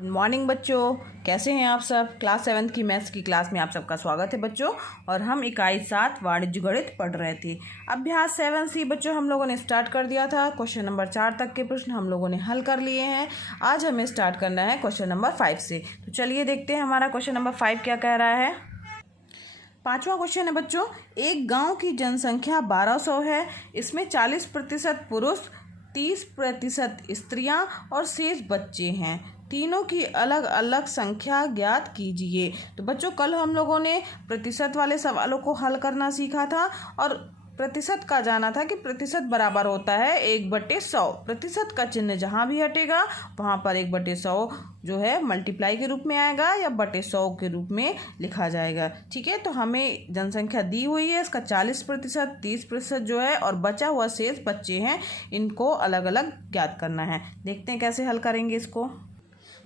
Good morning बच्चों, कैसे हैं आप सब। क्लास 7 की मैथ्स की क्लास में आप सबका स्वागत है बच्चों। और हम इकाई 7 वाणिज्य गणित पढ़ रहे थे। अभ्यास 7C बच्चों हम लोगों ने स्टार्ट कर दिया था। क्वेश्चन नंबर 4 तक के प्रश्न हम लोगों ने हल कर लिए हैं। आज हमें स्टार्ट करना है क्वेश्चन नंबर 5 से। तो चलिए देखते हैं हमारा क्वेश्चन नंबर 5 क्या कह रहा है। 5वां क्वेश्चन है बच्चों, एक गांव की जनसंख्या 1200 है। इसमें 40% पुरुष, 30% स्त्रियां और शेष बच्चे हैं। तीनों की अलग अलग संख्या ज्ञात कीजिए। तो बच्चों कल हम लोगों ने प्रतिशत वाले सवालों को हल करना सीखा था और प्रतिशत का जाना था कि प्रतिशत बराबर होता है 1/100। प्रतिशत का चिन्ह जहाँ भी हटेगा वहाँ पर 1/100 जो है मल्टीप्लाई के रूप में आएगा या बटे 100 के रूप में लिखा जाएगा। ठीक है, तो हमें जनसंख्या दी हुई है, इसका 40%, 30% जो है और बचा हुआ शेष बच्चे हैं, इनको अलग अलग ज्ञात करना है। देखते हैं कैसे हल करेंगे इसको।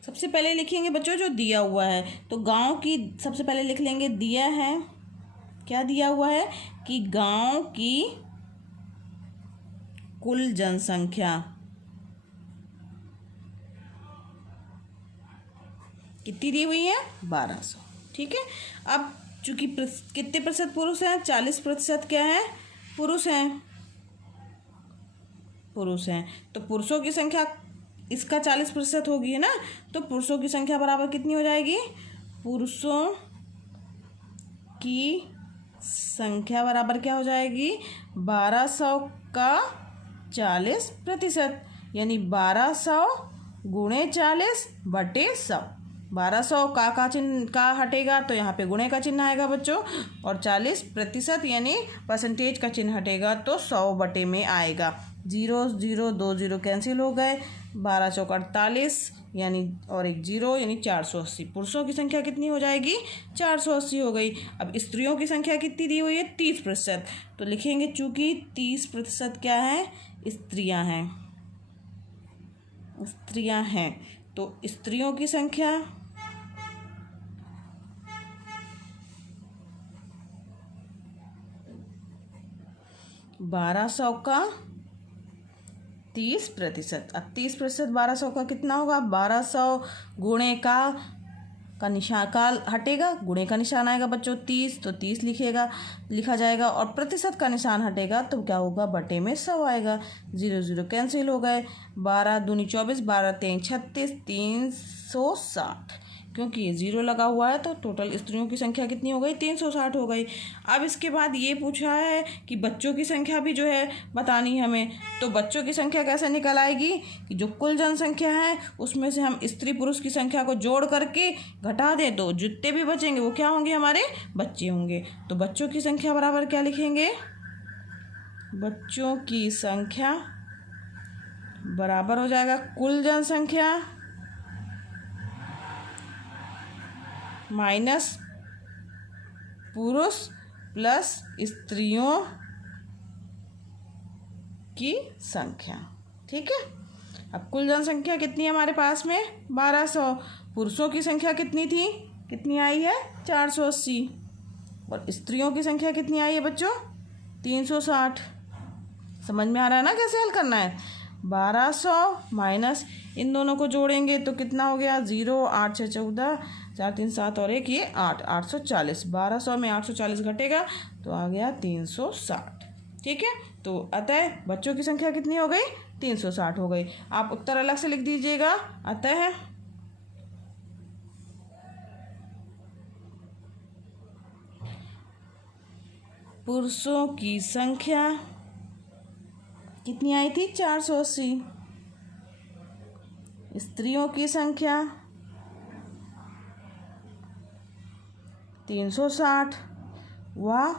सबसे पहले लिखेंगे बच्चों जो दिया हुआ है, तो गांव की सबसे पहले लिख लेंगे। दिया है, क्या दिया हुआ है कि गांव की कुल जनसंख्या कितनी दी हुई है, 1200। ठीक है, अब चूंकि कितने प्रतिशत पुरुष हैं, 40% क्या है, पुरुष हैं। पुरुष हैं तो पुरुषों की संख्या इसका 40% होगी, है ना। तो पुरुषों की संख्या बराबर कितनी हो जाएगी, पुरुषों की संख्या बराबर क्या हो जाएगी, 1200 का 40%, यानी 1200 गुणे 40 बटे 100। 1200 का चिन्ह का हटेगा तो यहाँ पे गुणे का चिन्ह आएगा बच्चों, और 40% यानी परसेंटेज का चिन्ह हटेगा तो 100 बटे में आएगा। 0 0 2 0 कैंसिल हो गए, 12 चौक 48 यानी और एक 0 यानी 480। पुरुषों की संख्या कितनी हो जाएगी, 480 हो गई। अब स्त्रियों की संख्या कितनी दी हुई है, 30%। तो लिखेंगे चूँकि 30% क्या है, स्त्रियां हैं। स्त्रियां हैं तो स्त्रियों की संख्या 1200 का 30%। अब 30% 1200 का कितना होगा, 1200 गुणे का निशान का हटेगा, गुणे का निशान आएगा बच्चों 30, तो 30 लिखा जाएगा, और प्रतिशत का निशान हटेगा तो क्या होगा, बटे में 100 आएगा। 0 0 कैंसिल हो गए, 12 दूनी 24, 12 3 36, 360। क्योंकि ये 0 लगा हुआ है तो टोटल स्त्रियों की संख्या कितनी हो गई, 360 हो गई। अब इसके बाद ये पूछा है कि बच्चों की संख्या भी जो है बतानी है हमें। तो बच्चों की संख्या कैसे निकल आएगी कि जो कुल जनसंख्या है उसमें से हम स्त्री पुरुष की संख्या को जोड़ करके घटा दें तो जितने भी बचेंगे वो क्या होंगे, हमारे बच्चे होंगे। तो बच्चों की संख्या बराबर क्या लिखेंगे, बच्चों की संख्या बराबर हो जाएगा कुल जनसंख्या माइनस पुरुष प्लस स्त्रियों की संख्या। ठीक है, अब कुल जनसंख्या कितनी है हमारे पास में, 1200। पुरुषों की संख्या कितनी थी, कितनी आई है, 480। और स्त्रियों की संख्या कितनी आई है बच्चों, 360। समझ में आ रहा है ना कैसे हल करना है। 1200 माइनस इन दोनों को जोड़ेंगे तो कितना हो गया, 0 8 6 14, 4 3 7 और 1 ये 8, 840। 1200 में 840 घटेगा तो आ गया 360। ठीक है, तो अतः बच्चों की संख्या कितनी हो गई, 360 हो गई। आप उत्तर अलग से लिख दीजिएगा। अतः पुरुषों की संख्या कितनी आई थी, 480। स्त्रियों की संख्या 360 व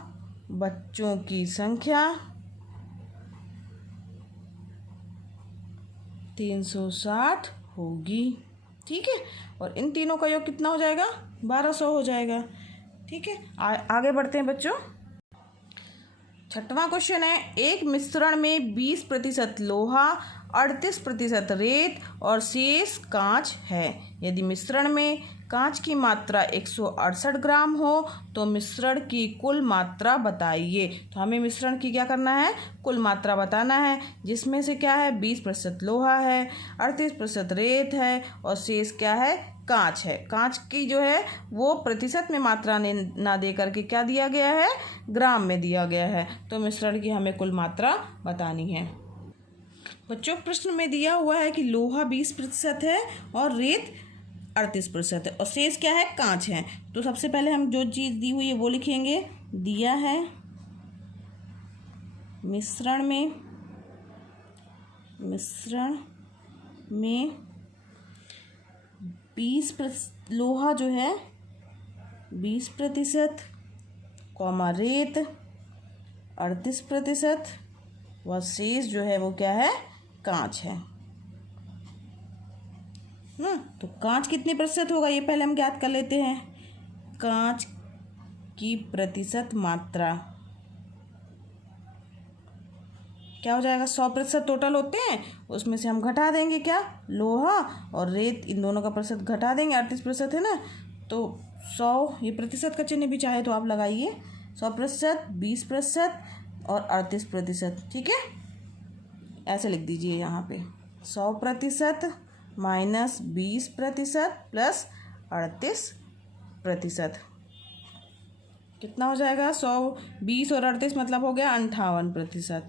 बच्चों की संख्या 360 होगी। ठीक है, और इन तीनों का योग कितना हो जाएगा, 1200 हो जाएगा। ठीक है, आगे बढ़ते हैं बच्चों। 6वां क्वेश्चन है, एक मिश्रण में 20% लोहा 38% रेत और शेष कांच है। यदि मिश्रण में कांच की मात्रा 168 ग्राम हो तो मिश्रण की कुल मात्रा बताइए। तो हमें मिश्रण की क्या करना है, कुल मात्रा बताना है, जिसमें से क्या है 20% लोहा है, 38% रेत है और शेष क्या है, कांच है। कांच की जो है वो प्रतिशत में मात्रा ने ना दे करके क्या दिया गया है, ग्राम में दिया गया है। तो मिश्रण की हमें कुल मात्रा बतानी है। बच्चों प्रश्न में दिया हुआ है कि लोहा 20% है और रेत 38% है और शेष क्या है, कांच है। तो सबसे पहले हम जो चीज़ दी हुई है वो लिखेंगे। दिया है मिश्रण में 20% लोहा जो है 20%, रेत 38% व शेष जो है वो क्या है, कांच है ना। तो कांच कितने प्रतिशत होगा ये पहले हम ज्ञात कर लेते हैं। कांच की प्रतिशत मात्रा क्या हो जाएगा, 100% टोटल होते हैं, उसमें से हम घटा देंगे क्या, लोहा और रेत, इन दोनों का प्रतिशत घटा देंगे। 38% है ना, तो 100, ये प्रतिशत का चिन्ह भी चाहे तो आप लगाइए। 100%, 20% और 38%, ठीक है, ऐसे लिख दीजिए यहाँ पे। 100% माइनस 20% प्लस 38%, कितना हो जाएगा, 100, 20 और 38 मतलब हो गया 58%।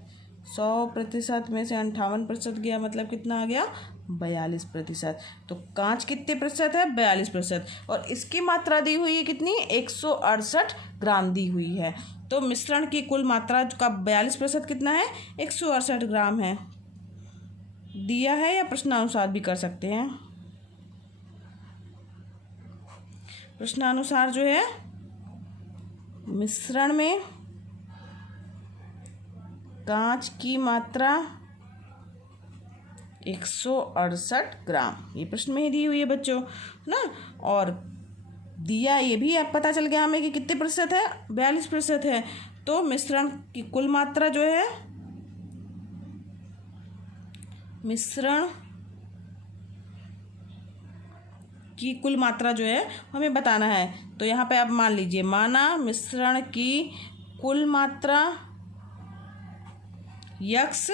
100% में से 58% गया मतलब कितना आ गया, 42%। तो कांच कितने प्रतिशत है, 42%, और इसकी मात्रा दी हुई है कितनी, 168 ग्राम दी हुई है। तो मिश्रण की कुल मात्रा का 42% कितना है, 168 ग्राम है। दिया है या प्रश्नानुसार भी कर सकते हैं। प्रश्नानुसार जो है मिश्रण में कांच की मात्रा 168 ग्राम, ये प्रश्न में ही दी हुई है बच्चों ना। और दिया ये भी अब पता चल गया हमें कि कितने प्रतिशत है, 42% है। तो मिश्रण की कुल मात्रा जो है, मिश्रण की कुल मात्रा जो है हमें बताना है। तो यहाँ पे आप मान लीजिए, माना मिश्रण की कुल मात्रा x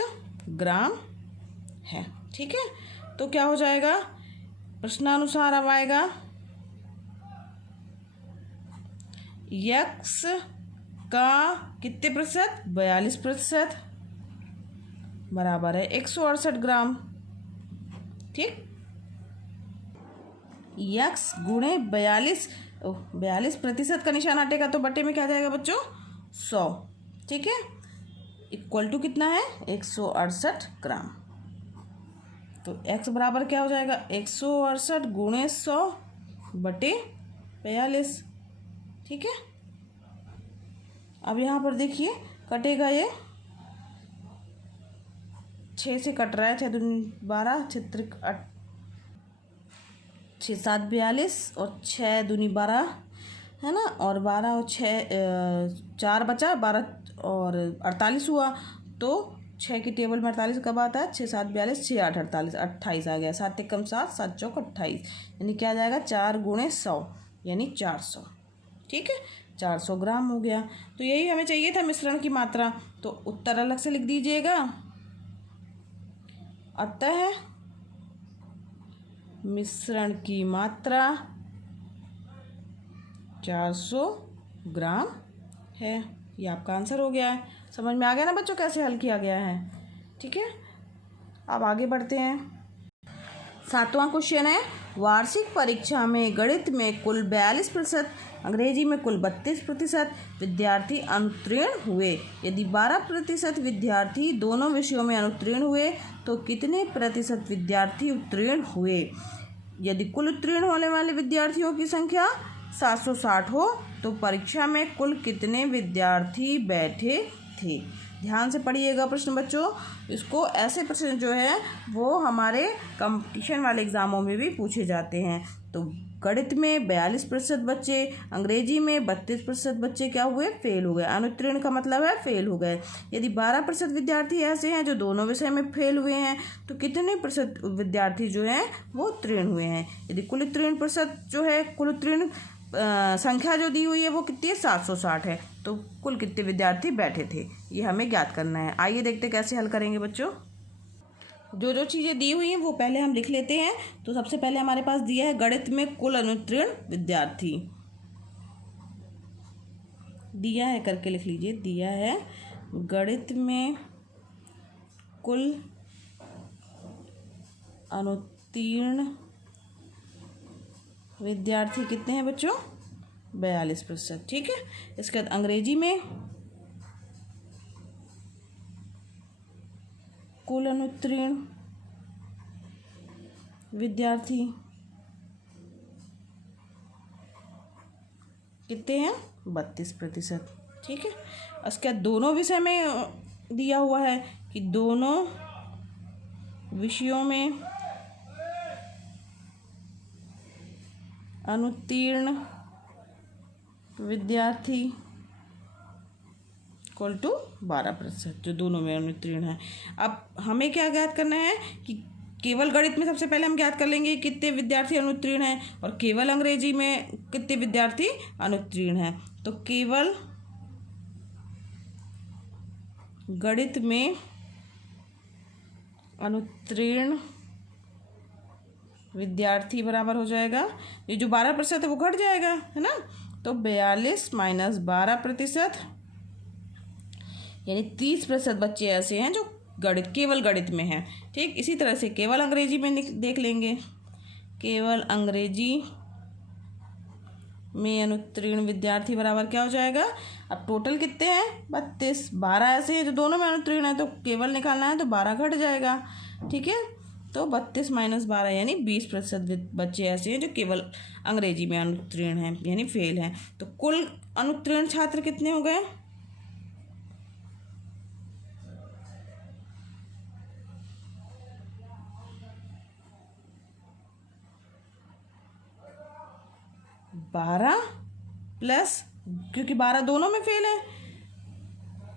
ग्राम है, ठीक है। तो क्या हो जाएगा, प्रश्नानुसार अब आएगा x का कितने प्रतिशत, 42% बराबर है 168 ग्राम, ठीक। x गुणे 42% का निशान हटेगा तो बटे में क्या जाएगा बच्चों, 100, ठीक है, इक्वल टू कितना है, 168 ग्राम। तो x बराबर क्या हो जाएगा, 168 गुणे 100 बटे 42, ठीक है। अब यहाँ पर देखिए कटेगा, ये 6 से कट रहा है, 6 दूनी 12, 6 7 42 और 6 दूनी 12 है ना, और 12 और 6 4 बचा, 12 और 48 हुआ। तो 6 की टेबल में 48 कब आता है, 6 7 42, 6 8 48, 28 आ गया। 7 एकम 7, 7 चौक 28, यानी क्या आ जाएगा, 4 गुणे 100 यानी 400, ठीक है, 400 ग्राम हो गया। तो यही हमें चाहिए था मिश्रण की मात्रा। तो उत्तर अलग से लिख दीजिएगा। अतः मिश्रण की मात्रा 400 ग्राम है। ये आपका आंसर हो गया है। समझ में आ गया ना बच्चों कैसे हल किया गया है, ठीक है। अब आगे बढ़ते हैं। 7वां क्वेश्चन है, वार्षिक परीक्षा में गणित में कुल 42%, अंग्रेजी में कुल 32% विद्यार्थी अनुत्तीर्ण हुए। यदि 12% विद्यार्थी दोनों विषयों में अनुत्तीर्ण हुए तो कितने प्रतिशत विद्यार्थी उत्तीर्ण हुए। यदि कुल उत्तीर्ण होने वाले विद्यार्थियों की संख्या 760 हो तो परीक्षा में कुल कितने विद्यार्थी बैठे थे। ध्यान से पढ़िएगा प्रश्न बच्चों। इसको ऐसे प्रश्न जो है वो हमारे कंपटीशन वाले एग्ज़ामों में भी पूछे जाते हैं। तो गणित में 42% बच्चे, अंग्रेजी में 32% बच्चे क्या हुए, फेल हो गए। अनुत्तीर्ण का मतलब है फेल हो गए। यदि 12% विद्यार्थी ऐसे हैं जो दोनों विषय में फेल हुए हैं तो कितने प्रतिशत विद्यार्थी जो हैं वो उत्तीर्ण हुए हैं। यदि कुल उत्तीर्ण प्रतिशत जो है, कुल उत्तीर्ण संख्या जो दी हुई है वो कितनी है, 760 है। तो कुल कितने विद्यार्थी बैठे थे ये हमें ज्ञात करना है। आइए देखते कैसे हल करेंगे बच्चों। जो जो चीज़ें दी हुई हैं वो पहले हम लिख लेते हैं। तो सबसे पहले हमारे पास दिया है गणित में कुल अनुत्तीर्ण विद्यार्थी, दिया है करके लिख लीजिए। दिया है गणित में कुल अनुत्तीर्ण विद्यार्थी कितने हैं बच्चों, 42%। ठीक है। इसके बाद अंग्रेजी में कुल अनुत्तीर्ण विद्यार्थी कितने हैं, 32%। ठीक है। इसके बाद दोनों विषय में दिया हुआ है कि दोनों विषयों में अनुत्तीर्ण विद्यार्थी इक्वल टू 12%, जो दोनों में अनुत्तीर्ण है। अब हमें क्या ज्ञात करना है कि केवल गणित में सबसे पहले हम ज्ञात कर लेंगे कितने विद्यार्थी अनुत्तीर्ण हैं, और केवल अंग्रेजी में कितने विद्यार्थी अनुत्तीर्ण हैं। तो केवल गणित में अनुत्तीर्ण विद्यार्थी बराबर हो जाएगा, ये जो 12% है वो घट जाएगा, है ना। तो 42 माइनस 12%, यानी 30% बच्चे ऐसे हैं जो गणित, केवल गणित में हैं। ठीक। इसी तरह से केवल अंग्रेजी में देख लेंगे। केवल अंग्रेजी में अनुत्तीर्ण विद्यार्थी बराबर क्या हो जाएगा, अब टोटल कितने हैं, 32, 12 ऐसे हैं जो दोनों में अनुत्तीर्ण है, तो केवल निकालना है तो 12 घट जाएगा। ठीक है। तो 32 माइनस 12 यानी 20% बच्चे ऐसे हैं जो केवल अंग्रेजी में अनुत्तीर्ण हैं, यानी फेल हैं। तो कुल अनुत्तीर्ण छात्र कितने हो गए, 12 प्लस, क्योंकि 12 दोनों में फेल है,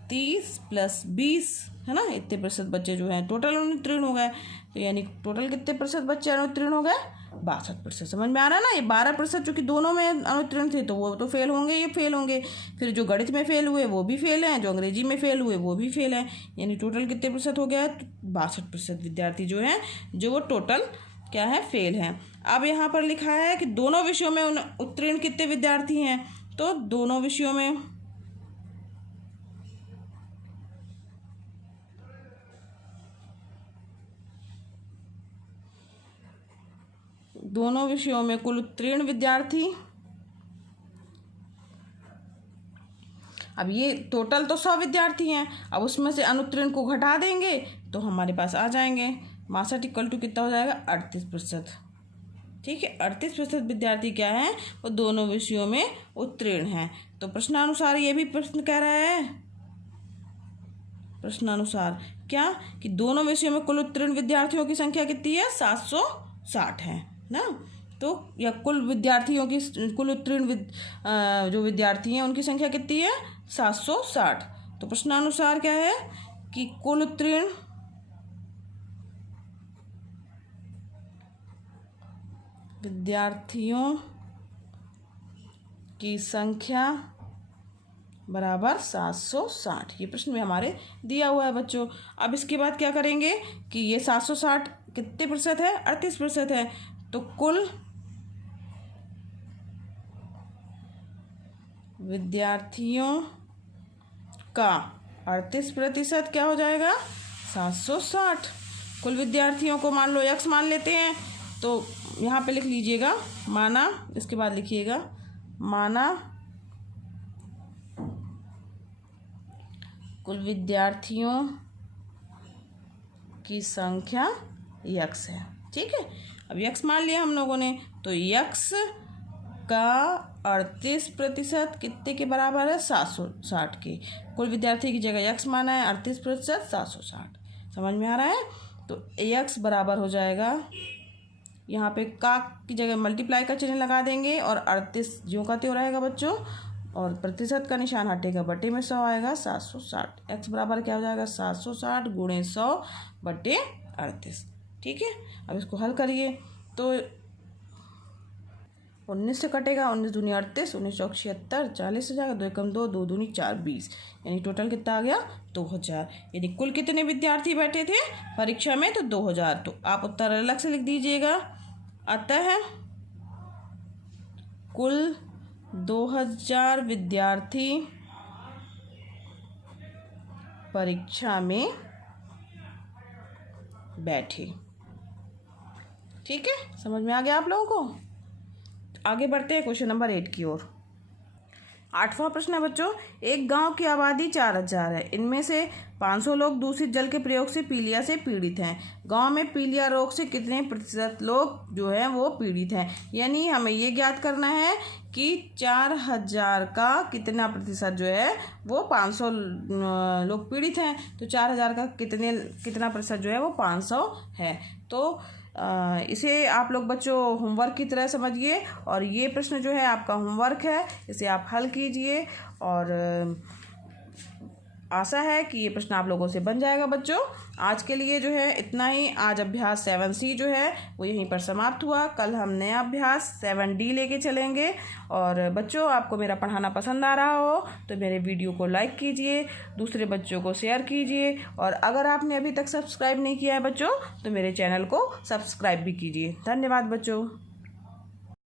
30 प्लस 20, है ना। इतने प्रतिशत बच्चे जो हैं टोटल अनुत्तीर्ण हो गए। तो यानी टोटल कितने प्रतिशत बच्चे अनुत्तीर्ण हो गए, 62%। समझ में आ रहा है ना। ये 12% जो कि दोनों में अनुत्तीर्ण थे तो वो तो फेल होंगे, ये फेल होंगे। फिर जो गणित में फेल हुए वो भी फेल हैं, जो अंग्रेजी में फेल हुए वो भी फेल हैं। यानी टोटल कितने प्रतिशत हो गया, 62% विद्यार्थी जो हैं जो वो टोटल क्या है, फेल हैं। अब यहाँ पर लिखा है कि दोनों विषयों में उत्तीर्ण कितने विद्यार्थी हैं, तो दोनों विषयों में कुल उत्तीर्ण विद्यार्थी, अब ये टोटल तो 100 विद्यार्थी हैं, अब उसमें से अनुत्तीर्ण को घटा देंगे तो हमारे पास आ जाएंगे 62 इक्वल टू कितना हो जाएगा, 38%। ठीक है। 38% विद्यार्थी क्या हैं, वो दोनों विषयों में उत्तीर्ण हैं। तो प्रश्नानुसार ये भी प्रश्न कह रहा है, प्रश्नानुसार क्या, कि दोनों विषयों में कुल उत्तीर्ण विद्यार्थियों की संख्या कितनी है, 760 है ना। तो या कुल विद्यार्थियों की, कुल उत्तीर्ण जो विद्यार्थी हैं उनकी संख्या कितनी है, 760। तो प्रश्नानुसार क्या है कि कुल उत्तीर्ण विद्यार्थियों की संख्या बराबर 760। ये प्रश्न में हमारे दिया हुआ है बच्चों। अब इसके बाद क्या करेंगे कि ये 760 कितने प्रतिशत है, 38% है। तो कुल विद्यार्थियों का 38% क्या हो जाएगा, 760। कुल विद्यार्थियों को मान लो x मान लेते हैं, तो यहाँ पे लिख लीजिएगा माना, इसके बाद लिखिएगा माना कुल विद्यार्थियों की संख्या x है। ठीक है। अब x मान लिया हम लोगों ने, तो x का 38% कितने के बराबर है? 760 के। कुल विद्यार्थी की जगह x माना है, 38% 760। समझ में आ रहा है? तो x बराबर हो जाएगा, यहाँ पे का की जगह मल्टीप्लाई का चिन्ह लगा देंगे और 38 ज्यों का त्यों रहेगा बच्चों, और प्रतिशत का निशान हटेगा, बटे में 100 आएगा, 760। x बराबर क्या हो जाएगा? 760 गुणे 100 बटे 38। ठीक है, अब इसको हल करिए तो 19 से कटेगा, 19 दूनी 38, 19 चौक 76, 40 हो जाएगा, 2 एकम 2, 2 दूनी 4, 20। यानी टोटल कितना आ गया? 2000। यानी कुल कितने विद्यार्थी बैठे थे परीक्षा में? तो 2000। तो आप उत्तर अलग से लिख दीजिएगा। अतः कुल 2000 विद्यार्थी परीक्षा में बैठे। ठीक है, समझ में आ गया आप लोगों को? आगे बढ़ते हैं क्वेश्चन नंबर 8 की ओर। 8वां प्रश्न है बच्चों, एक गांव की आबादी 4000 है। इनमें से 500 लोग दूषित जल के प्रयोग से पीलिया से पीड़ित हैं। गांव में पीलिया रोग से कितने प्रतिशत लोग जो हैं वो पीड़ित हैं? यानी हमें ये ज्ञात करना है कि 4000 का कितना प्रतिशत जो है वो 500 लोग पीड़ित हैं। तो 4000 का कितना प्रतिशत जो है वो 500 है। तो इसे आप लोग बच्चों होमवर्क की तरह समझिए, और ये प्रश्न जो है आपका होमवर्क है, इसे आप हल कीजिए। और आशा है कि ये प्रश्न आप लोगों से बन जाएगा बच्चों। आज के लिए जो है इतना ही। आज अभ्यास 7C जो है वो यहीं पर समाप्त हुआ। कल हम नया अभ्यास 7D लेके चलेंगे। और बच्चों, आपको मेरा पढ़ाना पसंद आ रहा हो तो मेरे वीडियो को लाइक कीजिए, दूसरे बच्चों को शेयर कीजिए, और अगर आपने अभी तक सब्सक्राइब नहीं किया है बच्चों तो मेरे चैनल को सब्सक्राइब भी कीजिए। धन्यवाद बच्चों।